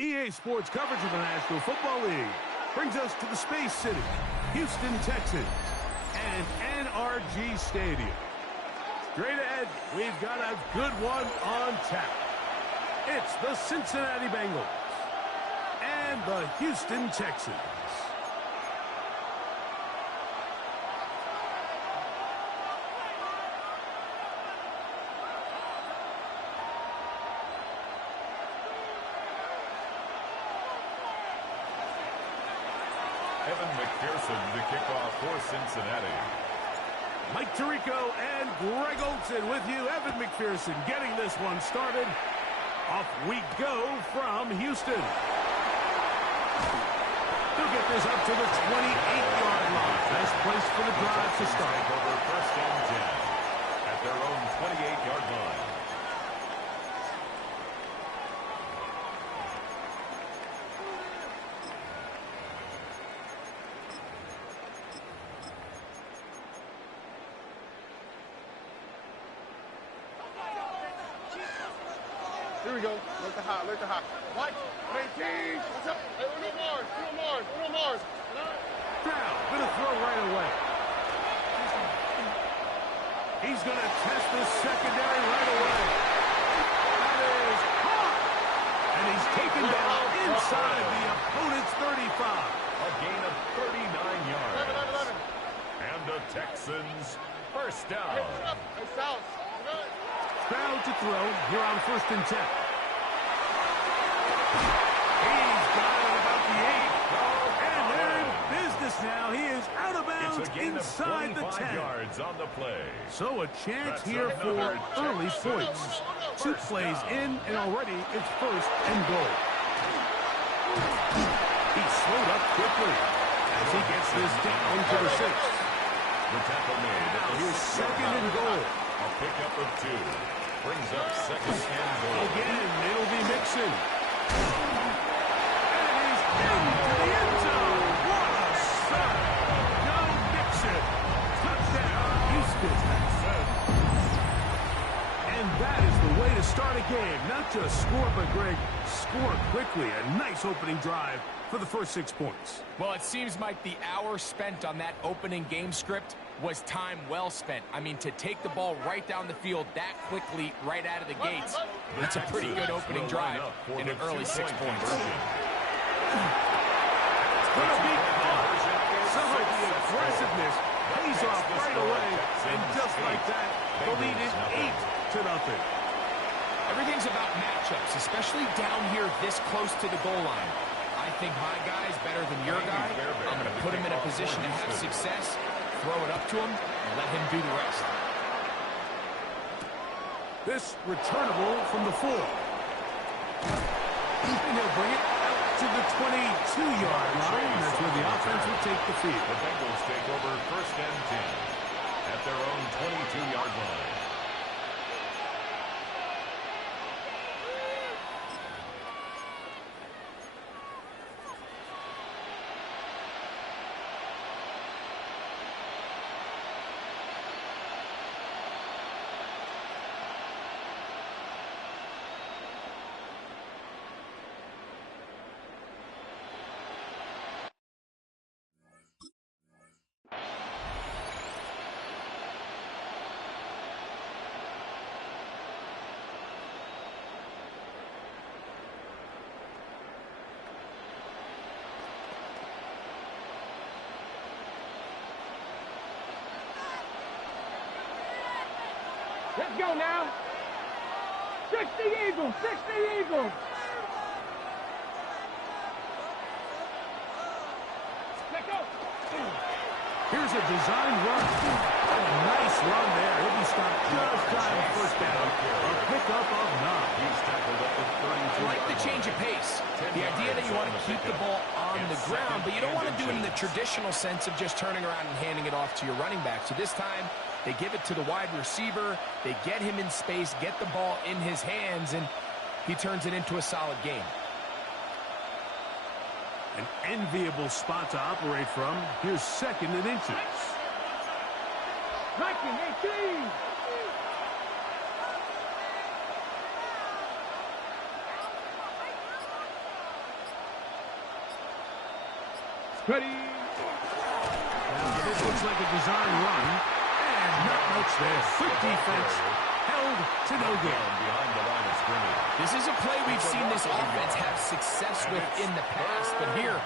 EA Sports coverage of the National Football League brings us to the Space City, Houston, Texas, and NRG Stadium. Straight ahead, we've got a good one on tap. It's the Cincinnati Bengals and the Houston Texans. McPherson to kick off for Cincinnati. Mike Tirico and Greg Olsen with you. Evan McPherson getting this one started. Off we go from Houston. He'll get this up to the 28-yard line. Best place for the drive to start. Over first and 10 at their own 28-yard line. Here we go. Look the hot, look the hot. Mike, maintain. What's up? Hey, Uno Mars. Now, gonna throw right away. He's gonna test the secondary right away. That is caught. And he's taken down inside the opponent's 35. A gain of 39 yards. And the Texans first down. Hey, South. Crowd to throw here on 1st and 10. He's got it about the 8. And they're in business now. He is out of bounds inside the 10. Yards on the play. So a chance here for early points. 2 plays in, and already it's 1st and goal. He slowed up quickly as he gets this down to the 6. The tackle made. Now here's 2nd and goal. A pickup of 2. Brings up 2nd and goal. Again, it'll be Mixon. And he's into the end zone. What a start. Joe Mixon. Touchdown, Houston. And that is the way to start a game. Not just score, but, Greg, score quickly. A nice opening drive for the first 6 points. Well, it seems like the hour spent on that opening game script was time well spent. I mean, to take the ball right down the field that quickly right out of the gates, that's a pretty good opening drive in an early 6 points. It's going to be caught. Some of the aggressiveness pays off right away, and just like that, the lead is 8-0. Everything's about matchups, especially down here this close to the goal line. I think my guy's better than your guy. I'm going to put him in a position to have success, throw it up to him, and let him do the rest. This returnable from the 4. And he'll bring it out to the 22-yard line. That's where the offense will take the field. The Bengals take over 1st and 10 at their own 22-yard line. Let's go now. 60 Eagles, 60 Eagles. Let's go. Here's a design run. A nice run there. He'll be stopped just shy of 1st down. A pickup of 9. He's tackled at the 32. I like the change of pace. The idea that you want to keep the ball on the ground, but you don't want to do it in the traditional sense of just turning around and handing it off to your running back. So this time, they give it to the wide receiver. They get him in space, get the ball in his hands, and he turns it into a solid game. An enviable spot to operate from. Here's 2nd and inches. 19-18. Ready. Now, this looks like a design run, and not much there. Quick defense, held to no gain. Behind the line of scrimmage. This is a play we've seen this offense have success with in the past, but here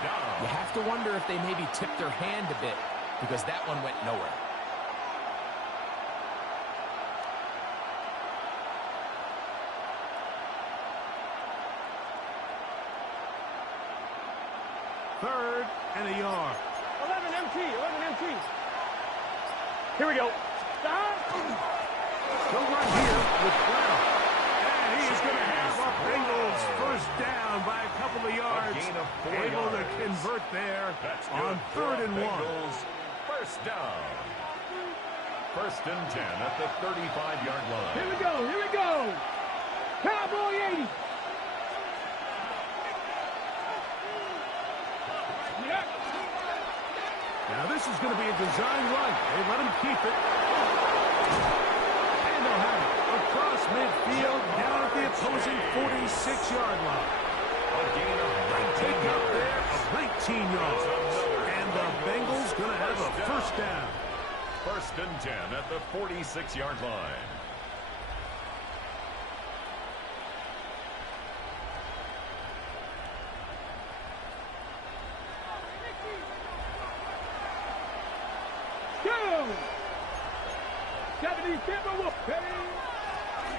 you have to wonder if they maybe tipped their hand a bit because that one went nowhere. Third and a yard. 11 MT, 11 MT. Here we go. Stop. He'll run here with Brown. And he's going to have a Bengals first down by a couple of yards. Gain of 4 Able to yards. convert there That's on good third for and one. Bengals. First down. First and 10 at the 35-yard line. Here we go, here we go. Cowboy 80. Yeah. Now this is going to be a design run. They let him keep it. And they'll have it across midfield down at the opposing 46-yard line. A gain of 19 Pick up yards. there of 19 yards. And the Bengals going to have a first down. First and 10 at the 46-yard line. Go. 70 Timberwolves.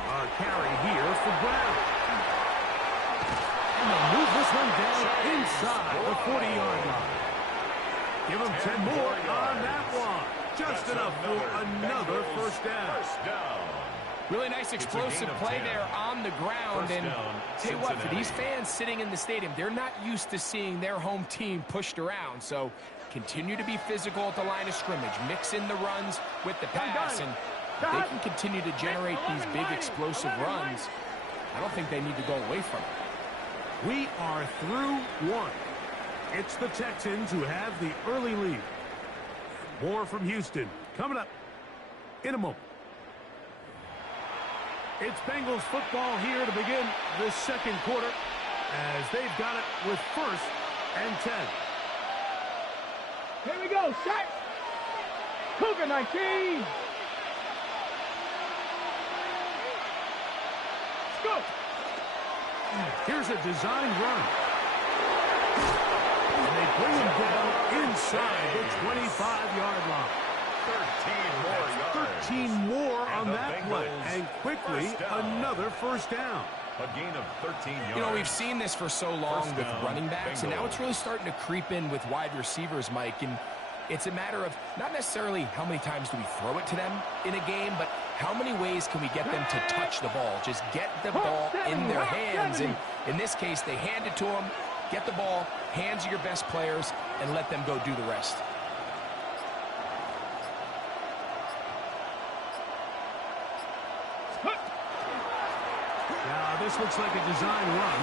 A carry here for Brown. And they'll move this one down inside the 40-yard line. Give them 10 more on that one. Just enough for another first down. First down. Really nice explosive play there on the ground. And tell you what, for these fans sitting in the stadium, they're not used to seeing their home team pushed around. So continue to be physical at the line of scrimmage. Mix in the runs with the pass. And if they can continue to generate these big explosive runs, I don't think they need to go away from it. We are through one. It's the Texans who have the early lead. More from Houston coming up in a moment. It's Bengals football here to begin the second quarter as they've got it with first and 10. Here we go. Set. Cougar 19. Let's go. Here's a design run. And they bring him down inside the 25-yard line. 13 more yards. 13 more on the that play. Bengals And quickly, first down. another first down. A gain of 13 yards. You know, we've seen this for so long First with down, running backs, and now Bengals. it's really starting to creep in with wide receivers, Mike. And it's a matter of not necessarily how many times do we throw it to them in a game, but how many ways can we get them to touch the ball? Just get the ball in their hands. And in this case, they hand it to them, get the ball, hands of your best players, and let them go do the rest. Now, this looks like a design run.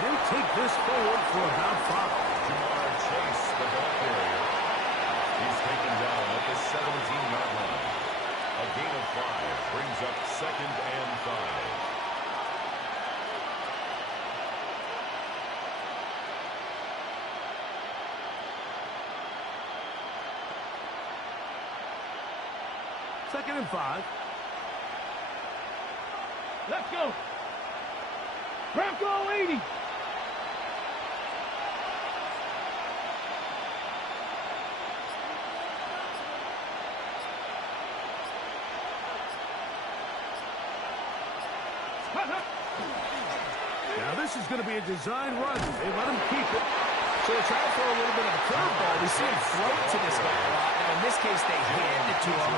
They'll take this forward for about 5. Jamar Chase, the ball carrier. He's taken down at the 17-yard line. A gain of 5 brings up second and 5. Second and 5. Let's go. Bronco 80. Now, this is going to be a design run. They let him keep it. So they're trying to throw a little bit of a curveball. We see him throw it to this guy a lot. Now, in this case, they hand it to him,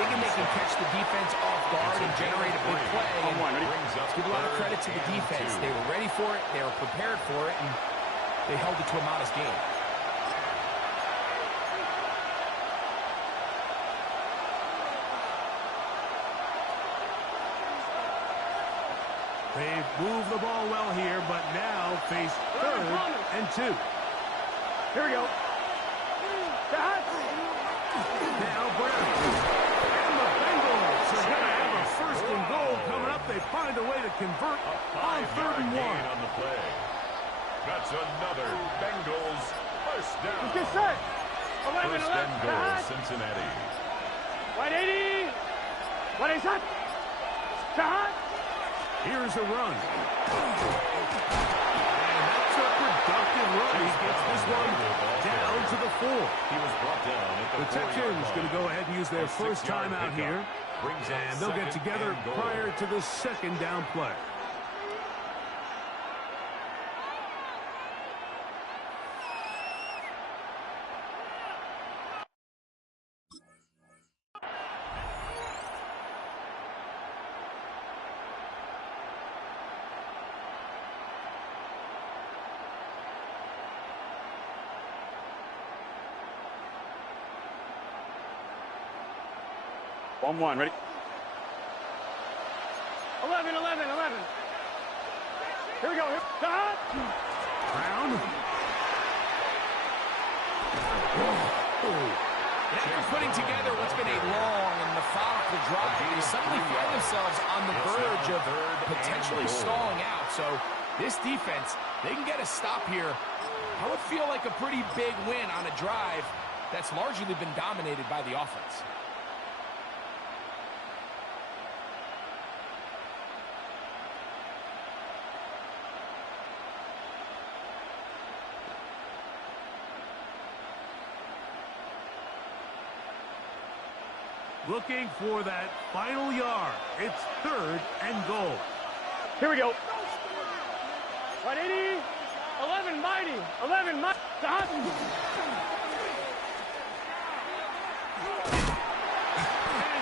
thinking they can catch the defense off guard and generate a big play. And let's give a lot of credit to the defense. They were ready for it, they were prepared for it, and they held it to a modest game. They've moved the ball well here, but now face third and 2. Here we go. Now Brown. And the Bengals are going to have a first and goal coming up. They find a way to convert on third and 1. On the play. That's another Bengals First down. Let's get set. 11, First 11. and goal, Cincinnati. Right 80. Right 80. Shot. Shot. Here's a run. And that's a productive run. He gets this one down to the 4. He was brought down at The the 4-yard Texans line. going to go ahead and use their A first 6-yard timeout pickup. here. Brings up And they'll get second together and goal. prior to the second down play. One, ready? 11, 11, 11. Here we go. Here. Shot. Brown. After putting together what's been a long and methodical drive, they suddenly find themselves on the verge of potentially stalling out. So this defense, they can get a stop here. I would feel like a pretty big win on a drive that's largely been dominated by the offense. Looking for that final yard. It's 3rd and goal. Here we go. Right 80. 11, mighty. 11, mighty. Shot. And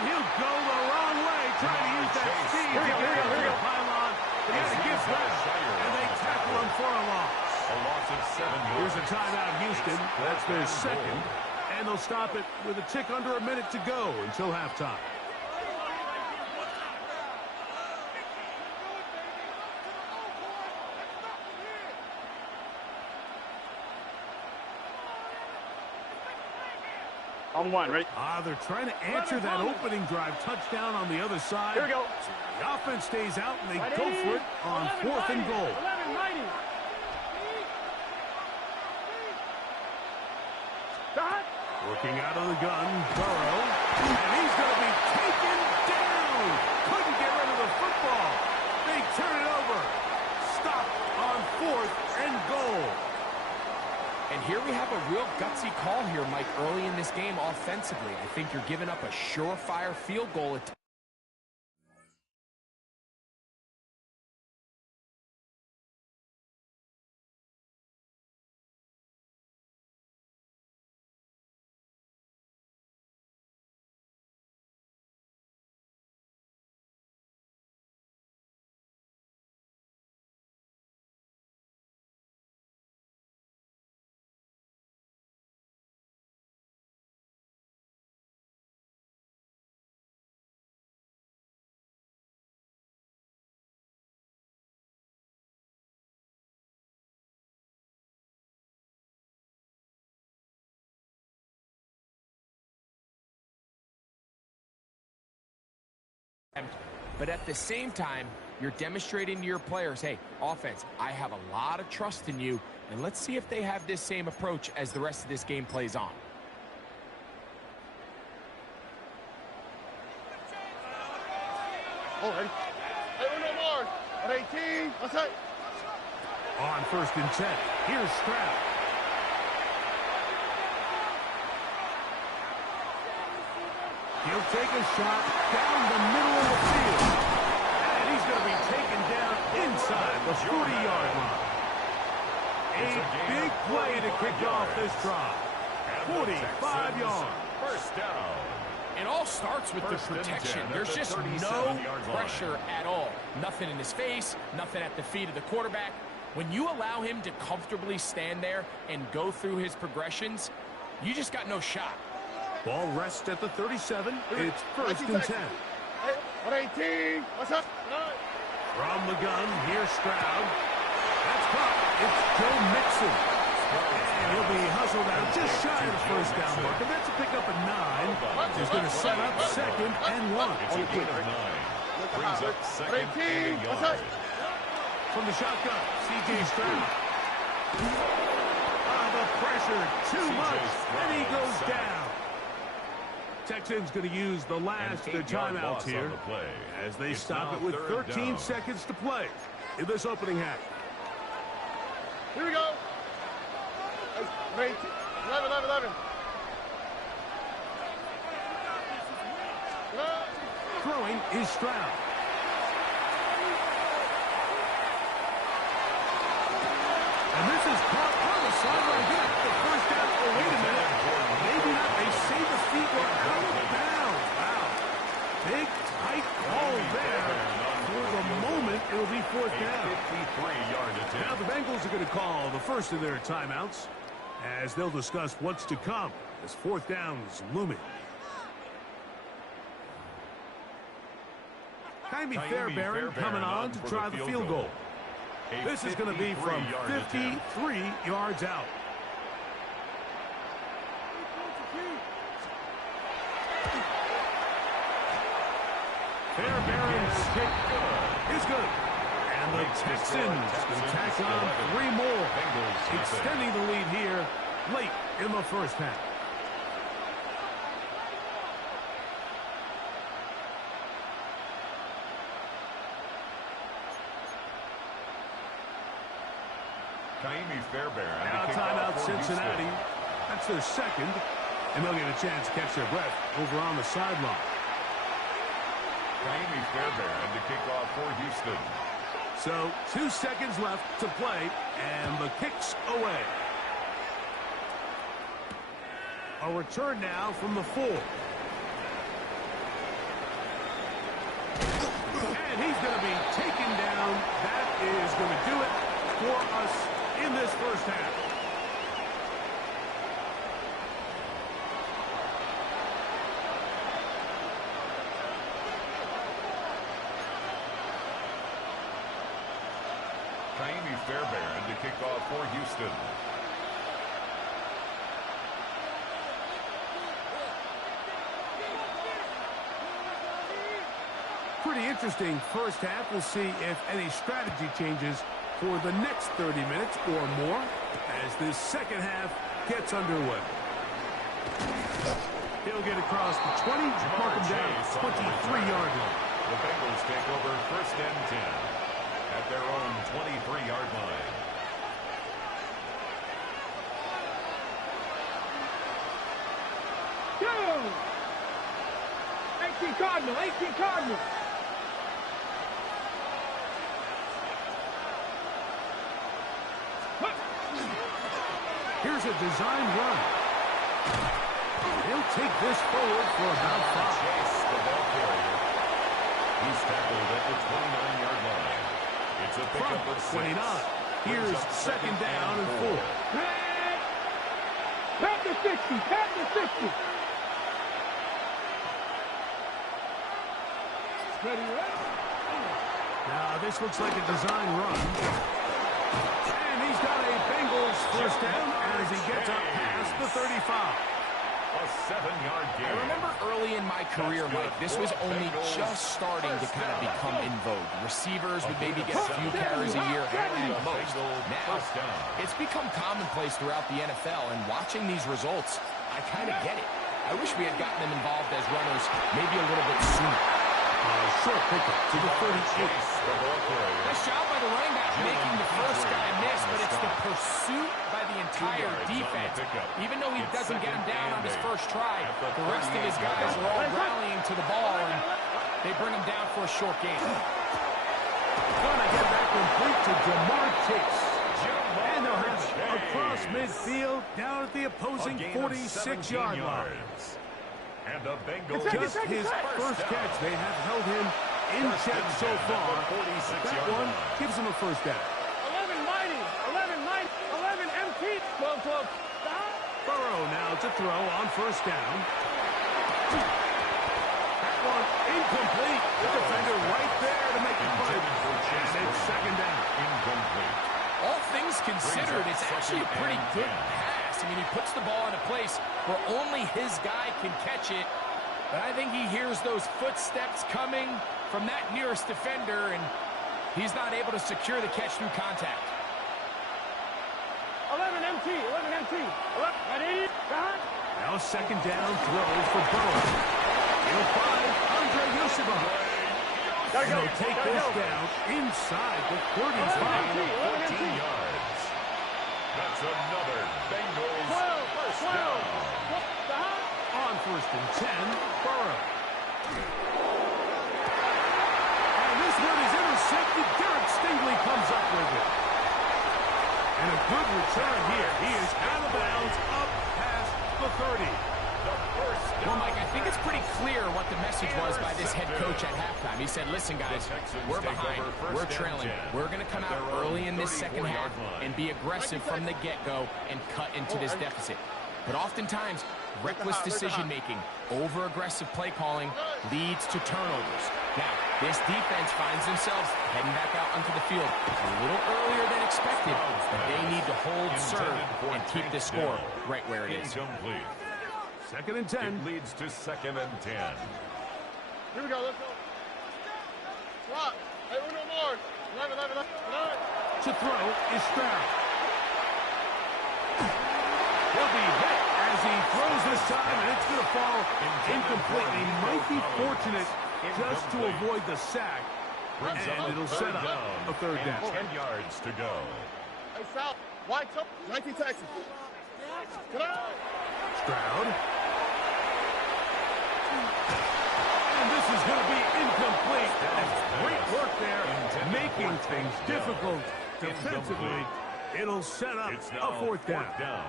he'll go the wrong way, trying to use that speed to get to the pylon. They got to give back, and they tackle him for a loss. A loss of 7 yards. Here's a timeout, Houston. That's their second. And they'll stop it with a tick under a minute to go until halftime. On one, ready? They're trying to answer that opening drive touchdown on the other side. Here we go. The offense stays out, and they Right go 80. for it on 11, 4th and mighty. goal. 11, mighty. Shot. Working out of the gun, Burrow. And he's going to be taken down. Couldn't get rid of the football. They turn it over. Stop on 4th and goal. And here we have a real gutsy call here, Mike, early in this game offensively. I think you're giving up a surefire field goal at but at the same time, you're demonstrating to your players, hey, offense, I have a lot of trust in you, and let's see if they have this same approach as the rest of this game plays on. Oh, ready? Hey, no more. At 18. Let's say. On 1st and 10, here's Stroud. He'll take a shot down the middle of the field. And he's going to be taken down inside the 40-yard line. A big play to kick off this drive. 45 yards. First down. It all starts with the protection. There's just no pressure at all. Nothing in his face, nothing at the feet of the quarterback. When you allow him to comfortably stand there and go through his progressions, you just got no shot. Ball rests at the 37. It's 1st and 10. Hey, at 18. What's up? From the gun, here's Stroud. That's caught. It's Joe Mixon. And he'll be hustled out just shy of the first down mark. And that's a pickup at 9. He's going to set up 2nd and 1. It's a gain of 9. Brings up 2nd and a yard. From the shotgun, C.J. Stroud. The the pressure too much, and he goes down. Texans going to use the last of their timeouts here as they stop it with 13 seconds to play in this opening half. Here we go. 11. Throwing is Stroud. And this is caught on the sideline. Get the first down. Oh, wait a minute. Maybe not. They say the feet were out of bounds. Wow. Big, tight call there. For the moment, it'll be fourth down. 53-yard attempt. Now the Bengals are going to call the first of their timeouts as they'll discuss what's to come as fourth down is looming. Jaime Fairbairn coming on to try the field goal. This is going to be from 53 yards out. Fairbairn's kick is good. And the Texans can tack on 3 more, extending the lead here late in the first half. Now timeout Cincinnati. That's their second. And they'll get a chance to catch their breath over on the sideline. Jaime Fairbairn to kick off for Houston. So 2 seconds left to play, and the kick's away. A return now from the 4. And he's going to be taken down. That is going to do it for us in this first half. Jaime Fairbairn to kick off for Houston. Pretty interesting first half. We'll see if any strategy changes for the next 30 minutes or more as this second half gets underway. He'll get across the 20, mark him down 23-yard line. The Bengals take over first and 10 at their own 23-yard line. Go! 18 Cardinal, 18 Cardinal. Here's a design run. He'll take this forward for about 5. Chase, the ball carrier. He's tackled at the 29-yard line. It's a pickup of 6. 29. Here's second down and 4. Pat the 60, pat the 60. Ready, ready? Now this looks like a design run. And he's got a Bengals first down as he gets up past the 35. A 7-yard gain. I remember early in my career, Mike, this was only just starting to kind of become in vogue. Receivers would maybe get a few carries a year at most. Now, it's become commonplace throughout the NFL, and watching these results, I kind of get it. I wish we had gotten them involved as runners maybe a little bit sooner. Short pickup to the 38. Nice job by the running back making the first guy miss, but it's the pursuit by the entire defense. Even though he doesn't get him down on his first try, the rest of his guys are all rallying to the ball, and they bring him down for a short gain. Gonna get that complete to Jamar Chase. And they'll have it across midfield down at the opposing 46-yard line. And the Bengals Just his first catch. They have held him in check so far. That one gives him a first down. 11 mighty, 11 mighty, 11 MT. 12. Burrow now to throw on first down. That one incomplete. The defender right there to make the play. And it's second down. incomplete. All things considered, it's actually a pretty good pass. I mean, he puts the ball in a place where only his guy can catch it. But I think he hears those footsteps coming from that nearest defender, and he's not able to secure the catch through contact. 11 MT. 11 MT. 11. 180. Now second down throws for Burrow. He'll find Andre Yoshiba. And he'll take this down inside the 35. 14 yards. That's another Bengals first down. On first and 10, Burrow. And this one is intercepted. Derek Stingley comes up with it. And a good return here. He is out of bounds up past the 30. Well, Mike, I think it's pretty clear what the message was by this head coach at halftime. He said, listen, guys, we're behind. We're trailing. We're going to come out early in this second half and be aggressive from the get-go and cut into this deficit. But oftentimes, reckless decision-making, over-aggressive play calling leads to turnovers. Now, this defense finds themselves heading back out onto the field a little earlier than expected, but they need to hold serve and keep this score right where it is. Incomplete. Second and 10. It leads to second and 10. Here we go. Let's go. Swap. Hey, uno more. 11. To throw is Stroud. He'll be hit as he throws this time, and it's going to fall incomplete. He might be fortunate just to avoid the sack, and it'll set up a third down. 10 yards to go. Hey, South. White top. 19 Texas. Stroud. And this is going to be incomplete. Great work there, making things difficult defensively. It'll set up a fourth down.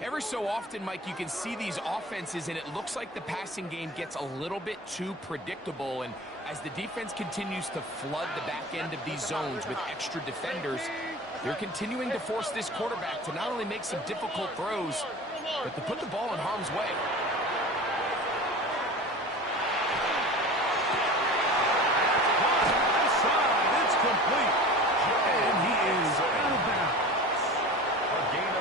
Every so often, Mike, you can see these offenses, and it looks like the passing game gets a little bit too predictable. And as the defense continues to flood the back end of these zones with extra defenders, they're continuing to force this quarterback to not only make some difficult throws, but to put the ball in harm's way. It's complete. And he is out of bounds.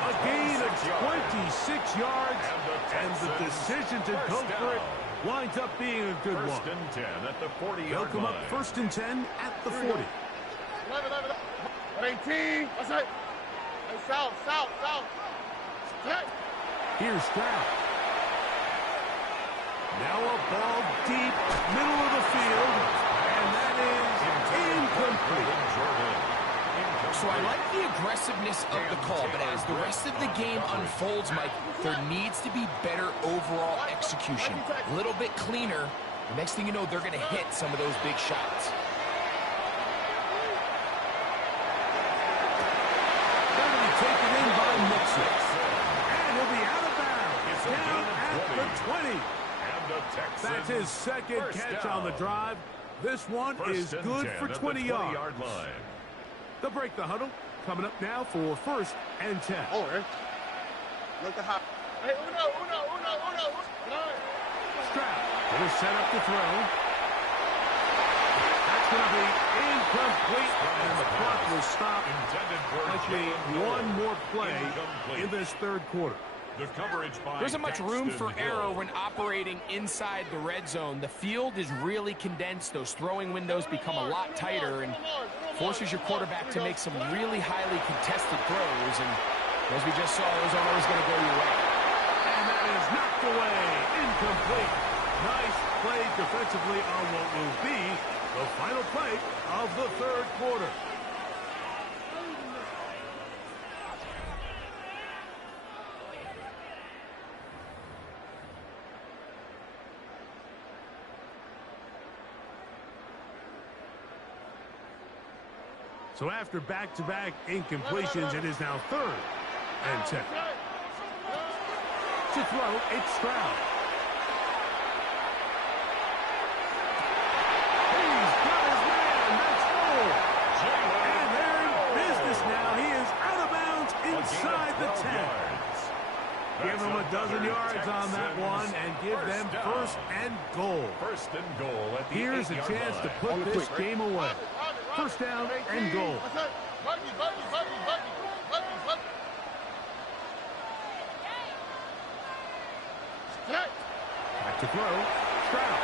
A gain of 26 yards, and the decision to go for it winds up being a good one. First and 10 at the 40-yard They'll come up line. first and 10 at the 40. 11. 18. That's it. Hey, South. Hey. Here's Stroud. Now a ball deep, middle of the field, and that is incomplete. So I like the aggressiveness of the call, but as the rest of the game unfolds, Mike, there needs to be better overall execution. A little bit cleaner. The next thing you know, they're going to hit some of those big shots. That'll be taken in by Mixon. And he'll be out of bounds. Down at the 20. That's his second catch on the drive. This one is good for 20 yards. They'll break the huddle. Coming up now for first and 10. Oh, hey. Look at how. Hey, uno. Stroud will set up the throw. That's going to be incomplete, and the clock will stop. Likely one more play in this third quarter. There isn't much room for error when operating inside the red zone. The field is really condensed. Those throwing windows become a lot tighter and forces your quarterback to make some really highly contested throws. And as we just saw, those aren't always going to go your way. And that is knocked away. Incomplete. Nice play defensively on what will be the final play of the third quarter. So after back-to-back incompletions, it is now third and 10. To throw, it's Stroud. He's got his man. That's full. And they're in business now. He is out of bounds inside the 10. Give them a dozen yards on that one and give them first and goal. First and goal at the Here's a chance to put this game away. First down and goal. Back to throw. Stroud.